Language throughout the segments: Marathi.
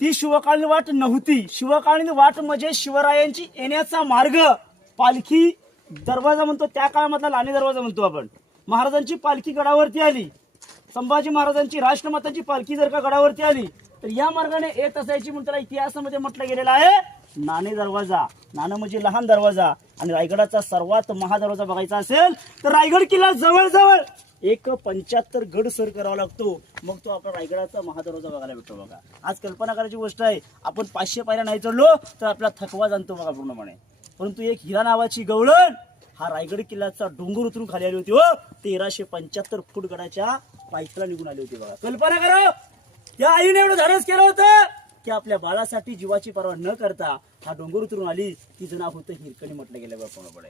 ती शिवकालीन वाट नव्हती. शिवकालीन वाट म्हणजे शिवरायांची येण्याचा मार्ग. पालखी दरवाजा म्हणतो, त्या काळामधला लाणी दरवाजा म्हणतो आपण. महाराजांची पालखी गडावरती आली, संभाजी महाराजांची राष्ट्रमातांची पालखी जर का गडावरती आली तर या मार्गाने येत असायची म्हणून त्याला इतिहासामध्ये म्हटलं गेलेलं आहे नाणे दरवाजा. नाणं म्हणजे लहान दरवाजा. आणि रायगडाचा सर्वात महादरवाजा बघायचा असेल तर रायगड किल्ला जवळजवळ 1.75 गड सर करावा लागतो, मग तो आपण रायगडाचा महादरवाजा बघायला भेटतो. बघा, आज कल्पना करायची गोष्ट आहे, आपण 500 पायऱ्या नाही चढलो तर आपला थकवा जाणतो बघा पूर्णपणे. परंतु एक हिरा नावाची गवळण हा रायगड किल्ल्याचा डोंगर उतरून खाली आली होती. 1375 फूट गडाच्या पायथ्याला निघून आली होती. बघा, कल्पना करा, या आईने एवढं धाडस केलं होतं की आपल्या बाळासाठी जीवाची पर्वा न करता हा डोंगर उतरून आली. तिचं नाव होतं हिरकणी म्हटलं गेलं बघा पूर्णपणे.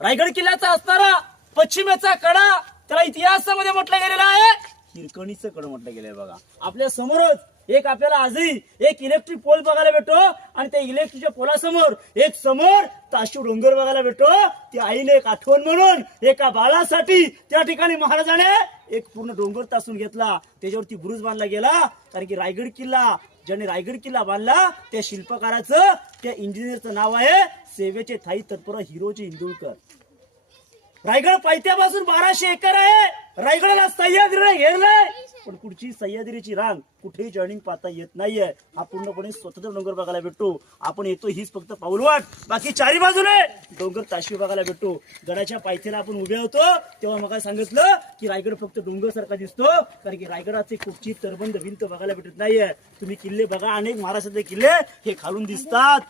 रायगड किल्ल्याचा असणारा पश्चिमेचा कडा त्याला इतिहासामध्ये म्हटलं गेलेलं आहे हिरकणीचं कड म्हटलं गेलंय. बघा, आपल्या समोरच एक आपल्याला आजही एक इलेक्ट्रिक पोल बघायला भेटतो आणि त्या इलेक्ट्रिकच्या पोलासमोर एक समोर ताशू डोंगर बघायला भेटतो. ती आईने एक आठवण म्हणून एका बाळासाठी त्या ठिकाणी महाराजाने एक पूर्ण डोंगर तासून घेतला, त्याच्यावरती बुरुज बांधला गेला. कारण की रायगड किल्ला, ज्याने रायगड किल्ला बांधला त्या शिल्पकाराचं, त्या इंजिनियरचं नाव आहे सेवेचे थाई तत्पर हिरोजी इंदुलकर. रायगड पायथ्यापासून 1200 एकर आहे. रायगडाला सह्याद्रीने घेरलंय, पण पुढची सह्याद्रीची रांग कुठेही जॉईनिंग पाहता येत नाहीये. हा पूर्णपणे स्वतंत्र डोंगर बघायला भेटतो. आपण येतो हीच फक्त पाऊलवाट, बाकी चारी बाजूने डोंगर ताशी बघायला भेटतो. गडाच्या पायथ्याला आपण उभे होतो तेव्हा मग सांगितलं की रायगड फक्त डोंगर सारखा दिसतो, कारण की रायगडाचे कुठची तरबंद भिंत बघायला भेटत नाहीये. तुम्ही किल्ले बघा, अनेक महाराष्ट्रातले किल्ले हे खालून दिसतात.